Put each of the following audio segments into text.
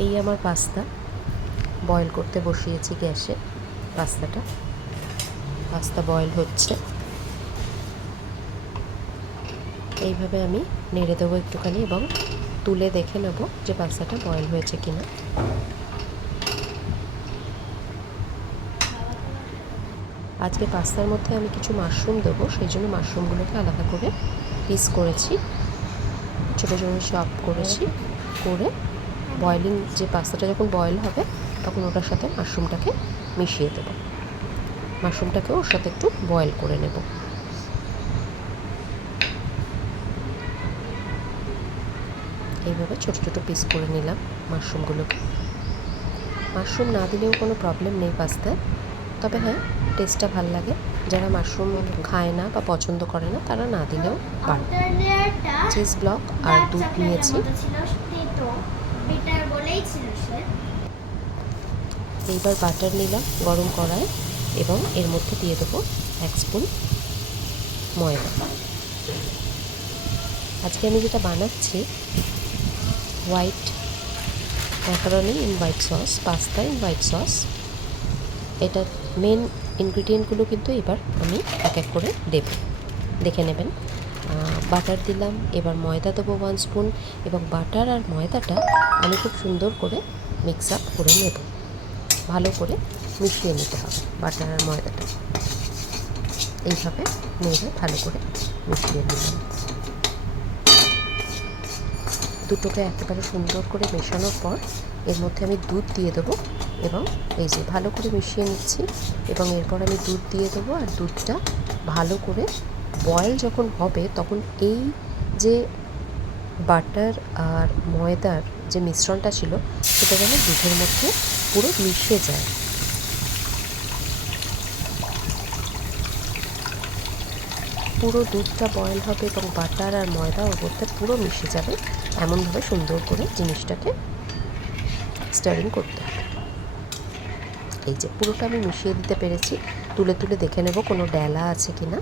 এই আমার pasta boil করতে বসিয়েছি গ্যাসে। পাস্তা বয়েল হচ্ছে। এইভাবে আমি নেড়ে দেবো একটুখানি এবং তুলে দেখে নেব যে পাস্তাটা বয়েল হয়েছে কিনা। আজকে পাস্তার মধ্যে আমি কিছু মাশরুম দেবো, সেই জন্য মাশরুমগুলোকে আলাদা করে পিস করেছি, ছোটো ছোটো চপ করেছি। করে বয়েলিং যে পাস্তাটা যখন বয়েল হবে তখন ওটার সাথে মাশরুমটাকে মিশিয়ে দেব। মাশরুমটাকেও ওর সাথে একটু বয়েল করে নেব। এইভাবে ছোটো ছোটো পিস করে নিলাম মাশরুমগুলোকে। মাশরুম না দিলেও কোনো প্রবলেম নেই পাস্তায়, তবে হ্যাঁ টেস্টটা ভাল লাগে। যারা মাশরুম খায় না বা পছন্দ করে না তারা না দিলেও পারে। চিজ ব্লক আর দুধ নিয়েছি। এইবার বাটার নিলাম গরম কড়ায় এবং এর মধ্যে দিয়ে দেবো 1 স্পুন ময়দা। আজকে আমি যেটা বানাচ্ছি white macaroni in white sauce, pasta in white sauce. এটার মেন ইনগ্রিডিয়েন্টগুলো কিন্তু এবার আমি এক এক করে দেব, দেখে নেবেন। বাটার দিলাম, এবার ময়দা দেবো 1 স্পুন এবং বাটার আর ময়দাটা আমি খুব সুন্দর করে মিক্স আপ করে নেব। ভালো করে মিশিয়ে নিতে হবে বাটার আর ময়দাটা। এইভাবে নেড়ে ভালো করে মিশিয়ে নিলাম। দুটোকে একেবারে সুন্দর করে মেশানোর পর এর মধ্যে আমি দুধ দিয়ে দেবো এবং এই যে ভালো করে মিশিয়ে নিচ্ছি। এবং এরপর আমি দুধ দিয়ে দেবো, আর দুধটা ভালো করে বয়েল যখন হবে তখন এই যে বাটার আর ময়দার যে মিশ্রণটা ছিল সেটা যেন দুধের মধ্যে পুরো মিশে যায়। পুরো দুধটা বয়েল হবে এবং বাটার আর ময়দা ওর মধ্যে পুরো মিশে যাবে, এমনভাবে সুন্দর করে জিনিসটাকে স্টারিং করতে হবে। এই যে পুরোটা আমি মিশিয়ে দিতে পেরেছি। তুলে তুলে দেখে নেব কোনো ডেলা আছে কি না।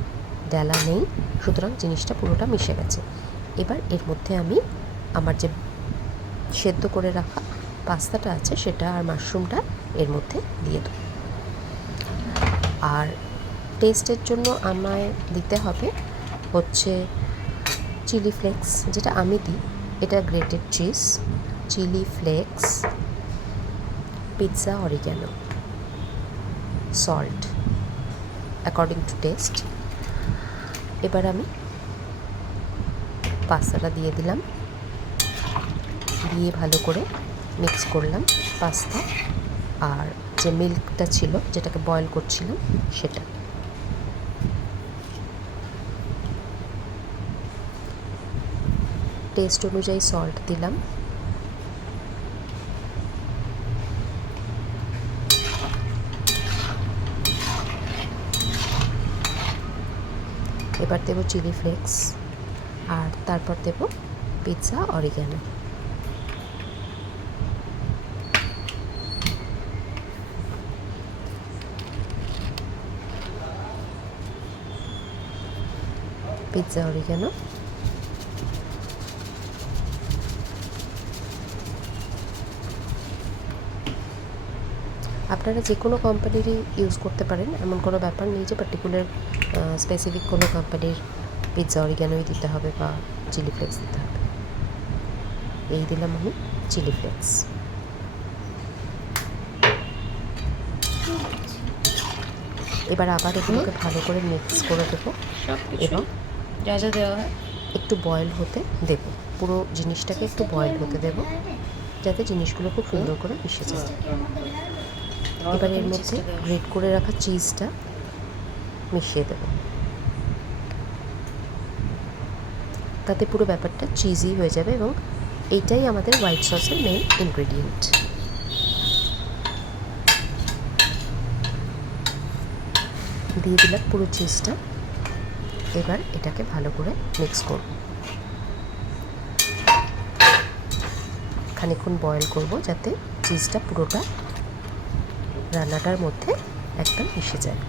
ডেলা নেই, সুতরাং জিনিসটা পুরোটা মিশে গেছে। এবার এর মধ্যে আমি আমার যে সেদ্ধ করে রাখা পাস্তাটা আছে সেটা আর মাশরুমটা এর মধ্যে দিয়ে দেব। আর টেস্টের জন্য আমায় দিতে হবে হচ্ছে চিলি ফ্লেক্স, যেটা আমি দিই। এটা grated cheese, chilli flakes, pizza oregano, salt according to taste. এবার আমি পাস্তাটা দিয়ে দিলাম, দিয়ে ভালো করে মিক্স করলাম পাস্তা আর যে মিল্কটা ছিল যেটাকে বয়েল করছিলাম সেটা। টেস্ট অনুযায়ী সল্ট দিলাম। এবার দেবো চিলি ফ্লেক্স আর তারপর দেবো পিৎজা অরিগ্যানো। পিৎজা অরিগ্যানো আপনারা যে কোনো কোম্পানিরই ইউজ করতে পারেন, এমন কোনো ব্যাপার নেই যে পার্টিকুলার স্পেসিফিক কোনো কোম্পানির পিৎজা অরিগ্যানোই দিতে হবে বা চিলি ফ্লেক্স দিতে হবে। এই দিলাম আমি চিলি ফ্লেক্স। এবার আবার এগুলোকে ভালো করে মিক্স করে দেবো এবং যা যা দেওয়া হয় একটু বয়েল হতে দেব। পুরো জিনিসটাকে একটু বয়েল হতে দেব যাতে জিনিসগুলো খুব সুন্দর করে মিশে যায়। এবার এর মধ্যে গ্রেট করে রাখা চিজটা মিশিয়ে দেব, তাতে পুরো ব্যাপারটা চিজি হয়ে যাবে এবং এইটাই আমাদের হোয়াইট সসের মেইন ইনগ্রেডিয়েন্ট। দিয়ে দিলাম পুরো চিজটা। এবার এটাকে ভালো করে মিক্স করব, খানিকক্ষণ বয়েল করব যাতে চিজটা পুরোটা রান্নাটার মধ্যে একদম মিশে যায়।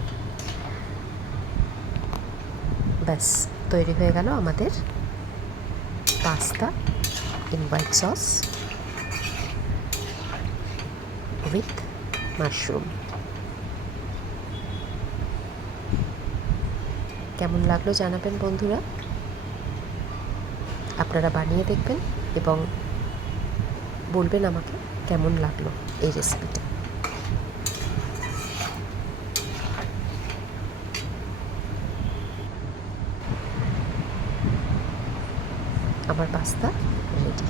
ব্যাস তৈরি হয়ে গেল আমাদের pasta in white sauce. With mushroom. কেমন লাগলো জানাবেন বন্ধুরা। আপনারা বানিয়ে দেখবেন এবং বলবেন আমাকে কেমন লাগলো এই রেসিপিটা। আমার পাস্তা রেডি।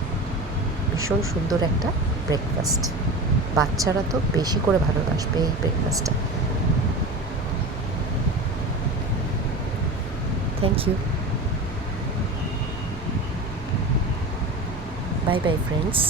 ভীষণ সুন্দর একটা ব্রেকফাস্ট। বাচ্চারা তো বেশি করে ভালোবাসবে এই ব্রেকফাস্টটা। Thank you. Bye bye friends.